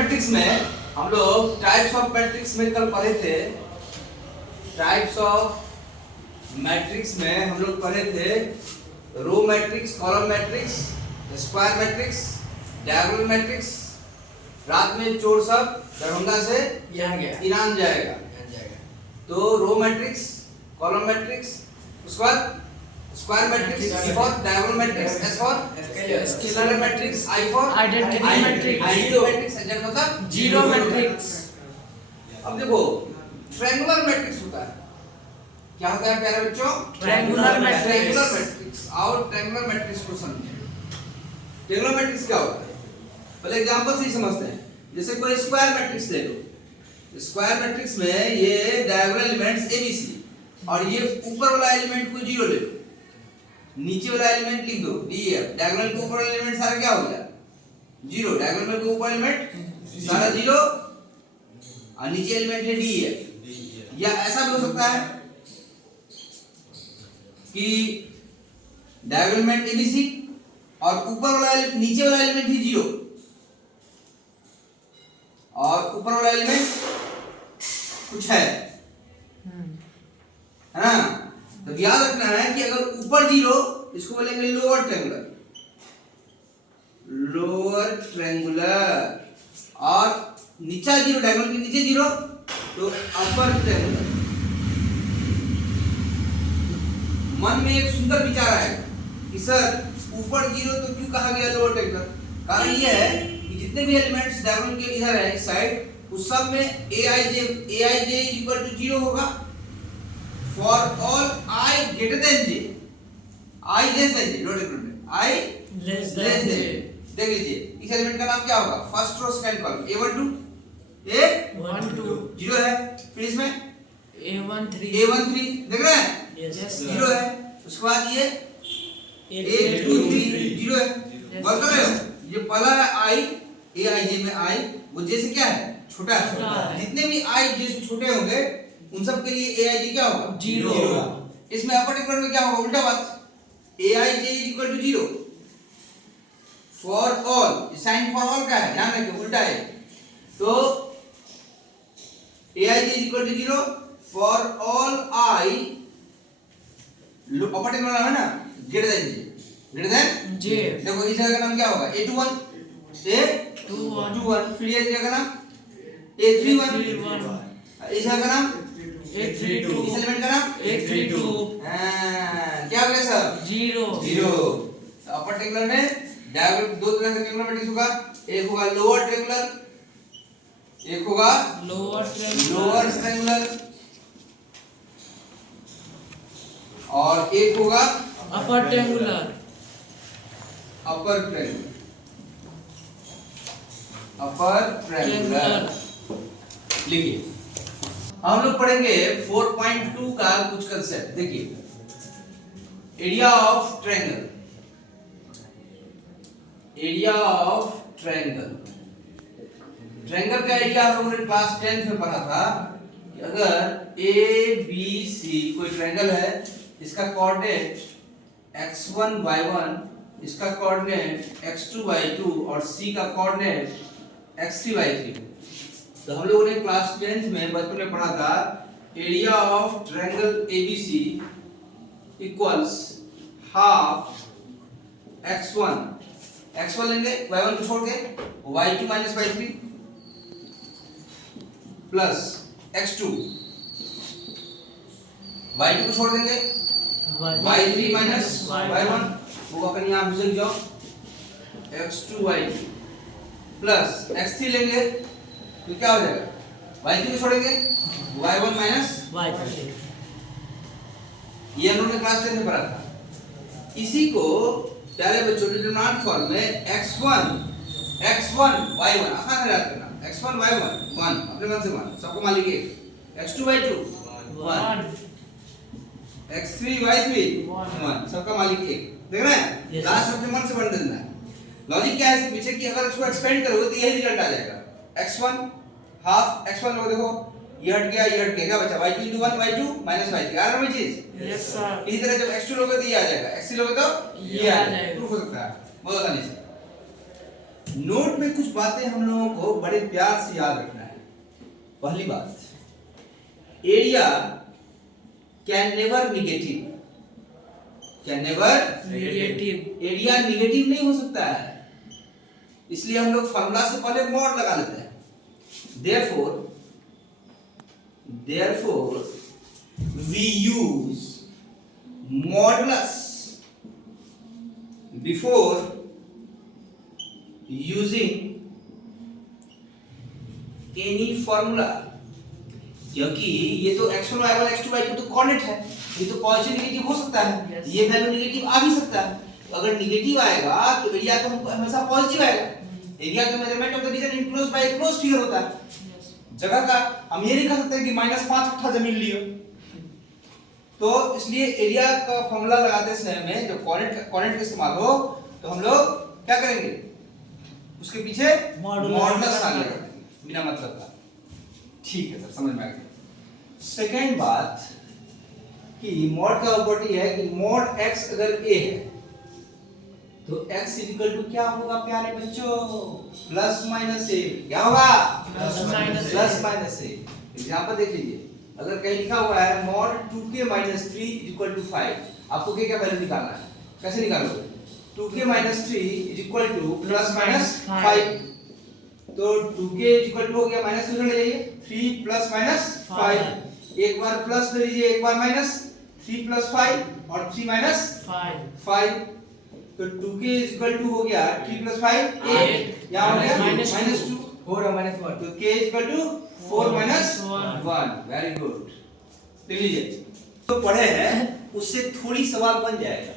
Matrix में हम लोग टाइप्स ऑफ मैट्रिक्स में कल पढ़े थे। टाइप्स ऑफ मैट्रिक्स में हम लोग पढ़े थे row matrix, column matrix, square matrix, diagonal matrix. रात में चोर सब दरभंगा से ईरान जाएगा। तो रो मैट्रिक्स, कॉलम मैट्रिक्स, उसके बाद square matrix, E for diagonal matrix, S for scalar matrix, I for identity matrix, identity matrix, Z मतलब जीरो मैट्रिक्स। अब देखो ट्रायंगुलर मैट्रिक्स होता है। क्या होता है प्यारे बच्चों? Triangular matrix. और ट्रायंगुलर मैट्रिक्स को समझिए। ट्रायंगुलर मैट्रिक्स क्या होता है? पहले एग्जांपल से ही समझते हैं। जैसे कोई स्क्वायर मैट्रिक्स ले लो। स्क्वायर मैट्रिक्स में ये डायगोनल एलिमेंट्स ABC और ये ऊपर वाला एलिमेंट को 0 ले लो, नीचे वाला एलिमेंट लिख दो DF। डायगोनल के ऊपर वाला एलिमेंट सारा क्या हो गया? 0। डायगोनल के ऊपर एलिमेंट सारा 0 और नीचे एलिमेंट है DF। या ऐसा भी हो सकता है कि डायगोनल एलिमेंट ABC और ऊपर वाला नीचे वाला एलिमेंट ही 0 और ऊपर वाला एलिमेंट कुछ है ना। तो याद रखना है कि अगर ऊपर 0 इसको बोलेंगे लोअर ट्रायंगुलर, लोअर ट्रायंगुलर, और नीचा 0, डायगोनल के नीचे 0 तो अपर ट्रायंगुलर। मन में एक सुंदर विचार आएगा कि सर ऊपर 0 तो क्यों कहा गया लोअर ट्रायंगुलर? कारण यह है कि जितने भी एलिमेंट्स डायगोनल के इधर है इस साइड, उस सब में aij इक्वल टू 0 होगा। For all I greater than j, I less than j, note करो, I less than j। देख लीजिए इस एलिमेंट का नाम क्या होगा? First row second column A12 0 है। फिर इसमें A13 देख रहे हैं? Yes, 0 है। उसके बाद ये A23 0 है। गौर कर रहे हो? ये पहला है I, aij में I, वो जैसे क्या है? छोटा है। जितने भी I जैसे छोटे होंगे उन सब के लिए aij क्या होगा? 0 होगा। इसमें अपर ट्रायंगुलर में क्या होगा? उल्टा बात, aij is equal to 0 for all। Sign for all का है, ध्यान रखिए, उल्टा है। तो aij is equal to 0 for all I, upper triangular है ना, ग्रेटर देन j। देखो इस जगह का नाम क्या होगा? A21 फिर ये जगह का नाम A31, इस जगह का नाम A32, इस एलिमेंट का नाम A32। क्या हो गया सर? 0। अपर ट्रायंगुलर में डायगोनल दो तरह का ट्रायंगुलर मैट्रिक्स होगा। एक होगा लोअर ट्रायंगुलर, एक होगा लोअर ट्रायंगुलर, और एक होगा अपर ट्रायंगुलर। अपर ट्रायंगुलर लिखिए। हम लोग पढ़ेंगे 4.2 का कुछ कंसेप्ट। देखिए एरिया ऑफ ट्रायंगल, ट्रायंगल का एरिया हम लोगों ने क्लास 10th में पढ़ा था कि अगर ABC कोई ट्रायंगल है, इसका कोऑर्डिनेट x1 y1, इसका कोऑर्डिनेट x2 y2 और C का कोऑर्डिनेट x3 y3। तो हम लोगों ने क्लास 10th में बचपन में पढ़ा था area of triangle ABC equals half x1 लेंगे, y1 को छोड़ के, y2 minus y3 plus x2, y2 को छोड़ देंगे, y3 माइनस y1, वो अपन यहाँ भूल जाओ, x2 y2 प्लस x3 लेंगे तो क्या हो जाएगा? y2 को छोड़ेंगे, y1 माइनस y3। ये हम लोगों ने क्लास 10 में पढ़ा था। इसी को प्यारे बच्चों डिटरमिनेंट फॉर्म में x1 y1 आसान है याद करना, x1 y1 1 अपने मन से मान, सबको मान लीजिए, x2 y2 1, x3 y3 1, सबका मान लीजिए। देख रहे हैं? लास्ट अपने मन से बन देना है। लॉजिक क्या है इसके पीछे कि अगर इसको एक्सपेंड करोगे तो यही रिजल्ट आ जाएगा। x1 हाफ x1 लोग देखो ये हट गया, क्या बचा? y2 into 1 y2 minus y3। आ रहा है चीज? Yes sir. इसी तरह जब x2 लोगे तो ये आ जाएगा, x3 लोगे तो ये आ जाएगा। प्रूफ हो सकता है बहुत आसानी से। नोट में कुछ बातें हम लोगों को बड़े प्यार से याद रखना है। पहली बात, area can never negative, can never negative. Area negative नहीं हो सकता है, इसलिए हम लोग फॉर्मूला से पहले मॉड लगा लेते हैं। therefore we use modulus before using any formula, क्योंकि ये तो x1 y1 x2 y2 तो कोऑर्डिनेट है, ये तो पॉजिटिव नेगेटिव हो सकता है। Yes. ये वैल्यू नेगेटिव आ भी सकता है। तो अगर नेगेटिव आएगा तो एरिया तो हमेशा पॉजिटिव आएगा। एरिया का measurement of the region enclosed by close figure होता है। जगह का हम ये नहीं कह सकते कि -5 कट्ठा जमीन लियो, तो इसलिए एरिया का फॉर्मूला लगाते समय में जब कोऑर्डिनेट का इस्तेमाल हो तो हम लोग क्या करेंगे, उसके पीछे मॉडुलस आगे रखेंगे बिना मतलब का। ठीक है सर, समझ में आ गया। सेकंड बात कि मॉड का प्रॉपर्टी है कि मॉड x अगर a है तो x इक्वल टू क्या होगा प्यारे बच्चों, प्लस माइनस a। क्या होगा, प्लस माइनस a। एग्जांपल देख लीजिए, अगर कहीं लिखा हुआ है मॉड 2k - 3 इक्वल टू 5, आपको क्या वैल्यू निकालना है, कैसे निकालोगे? 2k - 3 equal two plus minus 5, तो 2k इक्वल टू हो गया माइनस में ले जाइए 3 प्लस माइनस 5, एक बार प्लस ले लीजिए एक बार माइनस, 3 प्लस 5 और 3 माइनस 5, तो 2k इक्वल टू हो गया 3 प्लस 5 8, यहां हो गया -2 4 और -1, तो k equal to 4 minus 1। Very good, देख लीजिए तो पढ़े हैं उससे थोड़ी सवाल बन जाएगा,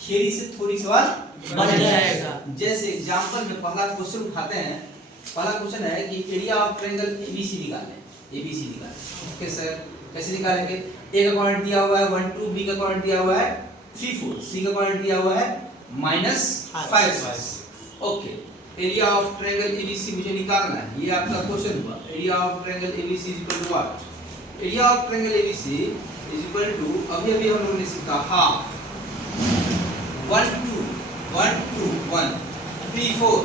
थियरी से थोड़ी सवाल बन जाएगा। जैसे एग्जांपल में पहला क्वेश्चन उठाते हैं। पहला क्वेश्चन है कि एरिया ऑफ ट्रायंगल एबीसी निकालें, एबीसी निकालें। ओके सर, कैसे निकालेंगे? ए का कोऑर्डिनेट दिया हुआ है 1 2, बी का कोऑर्डिनेट दिया हुआ है 3 4, सी का कोऑर्डिनेट दिया हुआ है -5 6। Okay, area of triangle ABC मुझे निकालना है, ये आपका क्वेश्चन हुआ। Area of triangle ABC is equal to what? Area of triangle ABC is equal to, अभी हम लोगों ने सीखा हाफ 1 2 1 2 1 3 4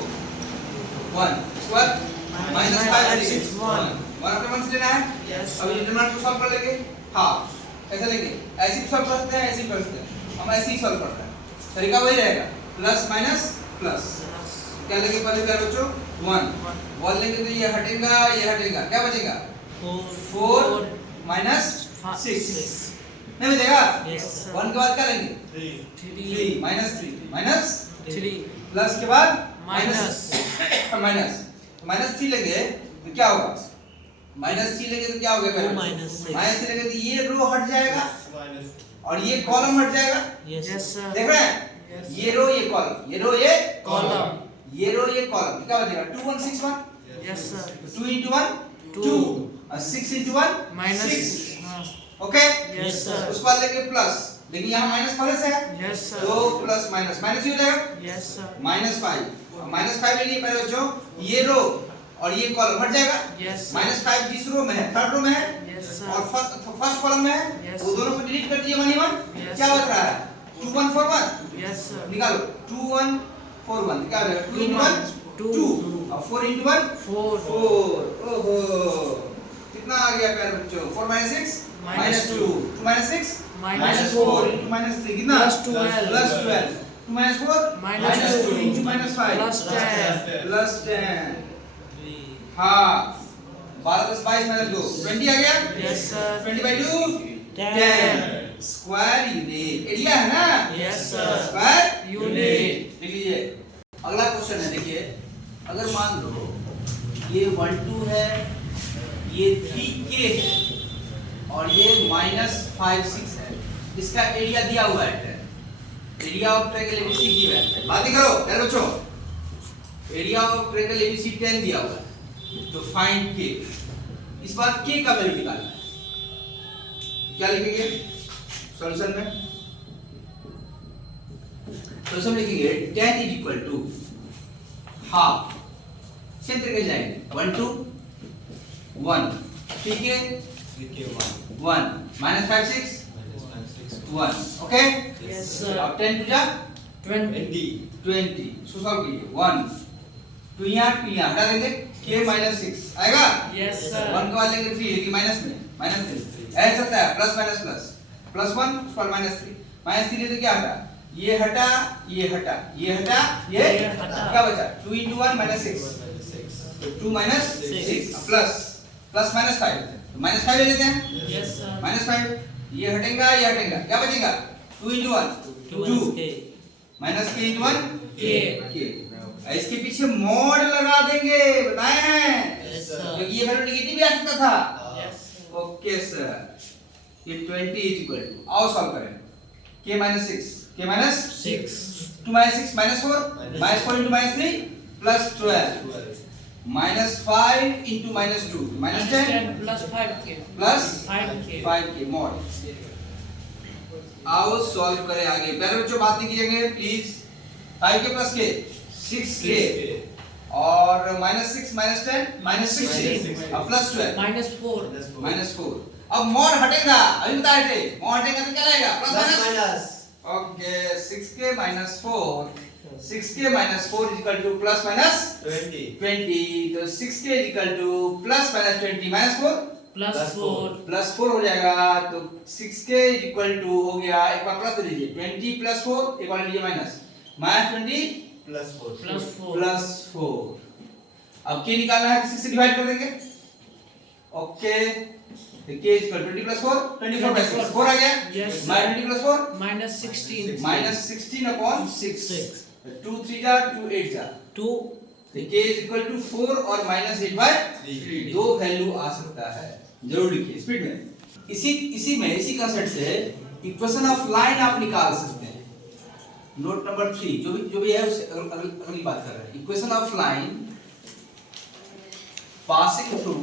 1, इसके बाद -5 6 1 अपने मन से लेना है। Yes, अभी डिटरमिनेंट को सॉल्व कर लेंगे। हाफ कैसे लेंगे? ऐसे सॉल्व करते हैं, ऐसे कर सकते हैं, हम ऐसे ही सॉल्व करते हैं, तरीका वही रहेगा, प्लस माइनस प्लस। क्या लेंगे पहले प्यारे बच्चों? 1 लेंगे तो ये हटेगा, ये हटेगा, क्या बचेगा? 4 माइनस 6 नहीं बचेगा। 1 के बाद क्या लेंगे? 3 माइनस 3 प्लस के बाद माइनस -3 लेंगे तो क्या होगा? -3 लेंगे तो क्या होगा? -3 लेंगे तो ये रो हट जाएगा और ये कॉलम हट जाएगा। देख रहे हैं? ये रो ये कॉलम, ये रो ये कॉलम, ये रो ये कॉलम, क्या बचेगा? 2 1 6 1, 2 into 1 2 और 6 into 1 6। ओके, उसके बाद लेंगे प्लस, लेकिन यहाँ माइनस पहले से है तो प्लस माइनस ही हो जाएगा -5 ले लिए पहले बच्चों, ये रो और ये कॉलम हट जाएगा। -5 जिस रो में है, थर्ड रो में है और फर्स्ट कॉलम में है, वो दोनों को डिलीट कर दिए 1 1। क्या बच रहा है? 2 1 4 1 निकालो, 2 1 4 1 क्या हो जाएगा? 2 into 1 2 और 4 into 1 4। ओहो, कितना आ गया प्यारे बच्चों? 4 - 6 -2, 2 - 6 -4 into -3 कितना? +12 2 - 4 -2 into -5 +10 हाफ 12 + 22 2 20 आ गया। 20/2 10 स्क्वायर यूनिट एरिया है ना? Square unit. देख लीजिए अगला क्वेश्चन है, देखिए अगर मान लो ये 1 2 है, ये 3k है और ये -5 6 है, इसका एरिया दिया हुआ है। Area of triangle ABC given है, बात नहीं करो यार बच्चों। एरिया ऑफ ट्रायंगल एबीसी 10 दिया हुआ है, तो फाइंड k। इस बार k का वैल्यू निकालना है। क्या लिखेंगे सॉल्यूशन में? सॉल्यूशन लिखेंगे 10 is equal to half, same तरीके जाएंगे 1 2 1 ठीक है 1 -5 6 1। ओके, अब 10 टू जा 20 20 सो सॉल्व कीजिए 1 2 यहाँ हटा देंगे k माइनस 6 आएगा। Yes, sir. 1 का लेंगे 3 लेकिन माइनस में माइनस 3 ऐसा सकता है प्लस माइनस प्लस प्लस 1 पर माइनस 3 लेते क्या हटा ये हटा ये हटा ये हटा ये हटा। क्या बचा 2 into 1 minus 6 2 minus 6 plus plus minus 5 तो माइनस 5 ले लेते हैं Yes, sir. माइनस 5 ये हटेगा ये हटेगा क्या बचेगा 2 into 1 2 minus k into 1 k इसके पीछे मॉड लगा देंगे बताए हैं Yes, sir. क्योंकि ये वैल्यू नेगेटिव भी आ सकता था Yes, sir. ओके सर ये 20 इज इक्वल टू आओ सॉल्व करें k minus 6 k minus 6. 2 minus 6 minus 4 minus 4 into minus 3 plus 12 minus 5 into minus 2 minus 10 plus 5k. plus 5k. 5k mod आओ solve करें आगे पहले बच्चों बात नहीं कीजिएगा please 5k plus k 6k और minus 6 minus 10 minus 16 अब plus 12 minus 4. अब mod हटेगा अभी बताए थे mod हटेगा तो क्या लगेगा plus minus okay 6k minus 4 6k minus 4 is equal to plus minus 20 तो 6k is equal to plus minus 20 minus 4 Plus 4. Plus 4 हो जाएगा तो 6k is equal to हो गया एक बार प्लस लीजिए 20 plus 4 एक बार लीजिए माइनस -20 Plus 4. प्लस 4 अब k निकालना है 6 से डिवाइड कर देंगे ओके तो k is equal to 20 plus 4 24 by 6 4 आ गया Yes, sir. -20 plus 4 Minus 16. minus 16 upon 6 6. 2 3 जा 2 8 जा 2. तो k is equal to 4 और minus 8 by 3 दो वैल्यू आ सकता है जरूर लिखिए स्पीड में इसी कांसेप्ट से इक्वेशन ऑफ लाइन आप निकाल सकते हैं नोट नंबर 3 जो भी है उसे अगली बात कर रहे हैं equation of line passing through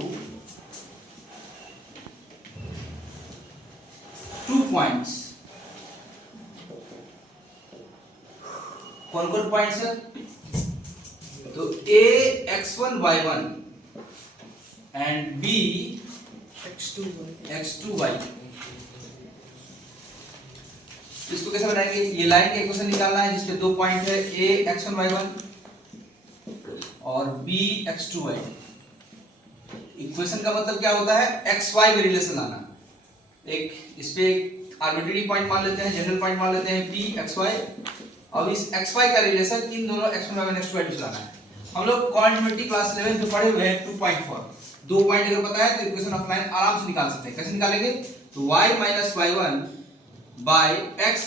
2 points कौन पॉइंट्स है तो a x1 y1 and b x2. x2 y इसको कैसे बनाएंगे ये लाइन का इक्वेशन निकालना है जिसपे दो पॉइंट है a x1 y1 और b x2 y इक्वेशन का मतलब क्या होता है xy में रिलेशन लाना एक इस पे आर्बिट्रेरी पॉइंट मान लेते हैं जनरल पॉइंट मान लेते हैं p xy अब इस xy का रिलेशन इन दोनों x1 y1 x2 y लाना है हम लोग क्वांटिटी क्लास 11 में पढ़े हुए हैं 2.4 दो पॉइंट अगर पता है तो इक्वेशन ऑफ लाइन आराम से निकाल सकते हैं कैसे निकालेंगे तो y y1 by x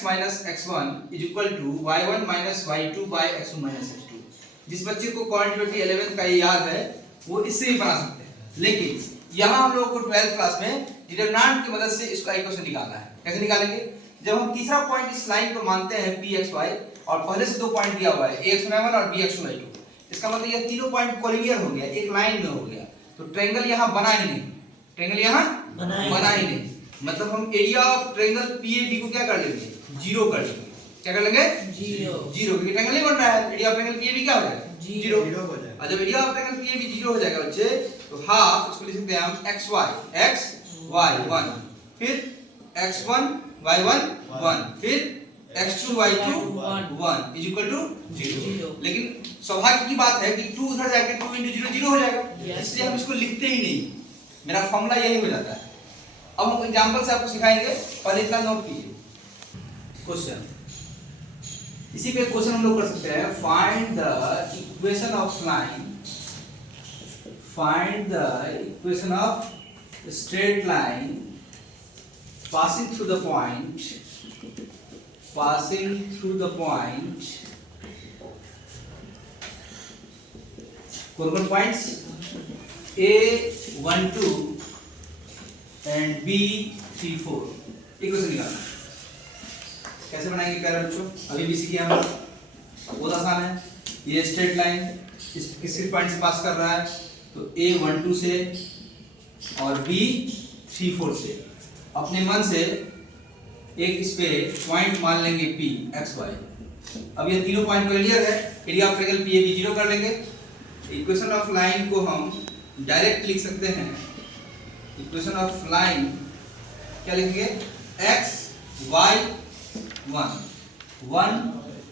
x1 is equal to y1 y2 by x1 x2 जिस बच्चे को क्वांटिटी 11 का ये याद है वो इससे भी बना सकते हैं लेकिन यहाँ हम लोगों को 12th क्लास में डिटरमिनेंट की मदद से इसका इक्वेशन निकालना है कैसे निकालेंगे जब हम तीसरा पॉइंट इस लाइन को मानते हैं pxy और पहले से दो पॉइंट दिया हुआ है ax1 और bx2 इसका मतलब ये तीनों पॉइंट कोलिनियर हो गया एक लाइन में हो गया तो ट्रायंगल यहाँ बना ही नहीं ट्रायंगल यहाँ बना ही नहीं मतलब हम एरिया ऑफ ट्रायंगल PAB को क्या कर लेंगे जीरो कर लेंगे क्या कर लेंगे जीरो क्योंकि ट्रायंगल नहीं बन रहा है एरिया ऑफ ट्रायंगल PAB क्या हो जाएगा जीरो हो जाएगा और जब area of triangle PAB zero हो जाएगा बच्चे तो हाफ इसको लिख सकते हैं हम xy 1 फिर x1 y1 1 फिर x2 y2 1 is equal to 0 लेकिन सौभाग्य की बात है कि 2 उधर जाके 2 into 0 0 हो जाएगा इसलिए हम इसको लिखते ही नहीं मेरा फॉर्मूला यही हो जाता है अब हम एग्जांपल से आपको सिखाएंगे पहले इतना नोट कीजिए क्वेश्चन इसी पे क्वेश्चन हम लोग कर सकते हैं find the equation of line find the equation of straight line passing through the point passing through the point कौन points A12 and B34 equation निकालना कैसे बनाएंगे प्यारे बच्चों अभी भी सीखे हम बहुत आसान है ये स्ट्रेट लाइन इस किसी पॉइंट से पास कर रहा है तो A12 से और B34 से अपने मन से एक इस पे पॉइंट मान लेंगे P xy अब ये तीनों पॉइंट क्लियर है area of triangle PAB zero कर लेंगे इक्वेशन ऑफ लाइन को हम डायरेक्ट लिख सकते हैं इक्वेशन ऑफ लाइन क्या लिखेंगे x y 1 1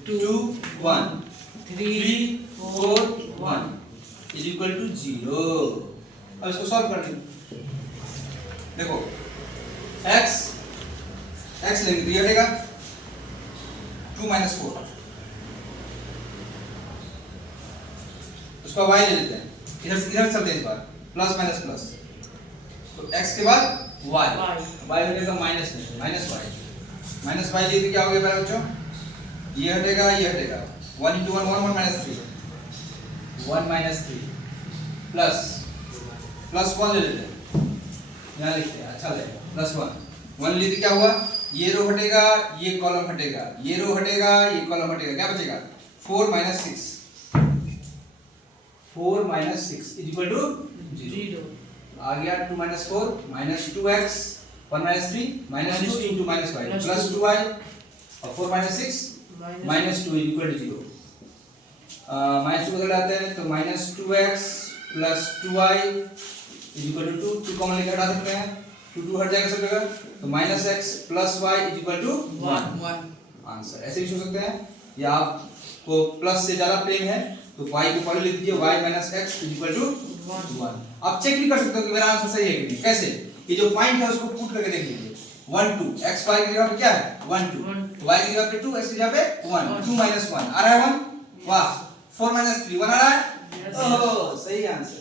2 1 3 4 1 is equal to 0। अब इसको सॉल्व कर लेंगे। देखो x लेंगे तो ये हटेगा 2 - 4, उसका y ले लेते हैं, इधर चलते हैं इस बार, प्लस माइनस प्लस, तो x के बाद y हटेगा माइनस y, माइनस y लेके क्या हो गया मेरे बच्चों, ये हटेगा 1 × 1 1 - 3, 1 - 3 प्लस 1 ले लेते हैं, यहाँ लिखते हैं, अच्छा लगेगा, प्लस 1 लेते क्या हुआ, ये रो हटेगा, ये कॉलम हटेगा, ये रो हटेगा, ये कॉलम हटेगा, क्या बचेगा 4 - 6, 4 - 6 इज इक्वल टू 0। आ गया 2 - 4 -2x, 1 - 3 -2 into -y plus 2y, और 4 - 6 -2 इज इक्वल टू 0। -2 को घटाते हैं तो -2x plus 2y is equal to 2 common लेकर हटा सकते हैं, 2 हट जाएगा सब जगह, तो -x plus y is equal to 1। Answer ऐसे भी सोच सकते हैं, या आपको प्लस से ज्यादा प्लेन है तो y को पहले लिख दीजिए, y - x is equal to 1। आप चेक भी कर सकते हो कि मेरा आंसर सही है कि नहीं। कैसे, ये जो पॉइंट है उसको पुट करके देख लीजिए, 1 2, x y की जगह पे क्या है 1 2, y की जगह पे 2, x की जगह पे 1, 2 - 1 आ रहा है 1, वाह, 4 - 3 1 आ रहा है, ओह सही आंसर।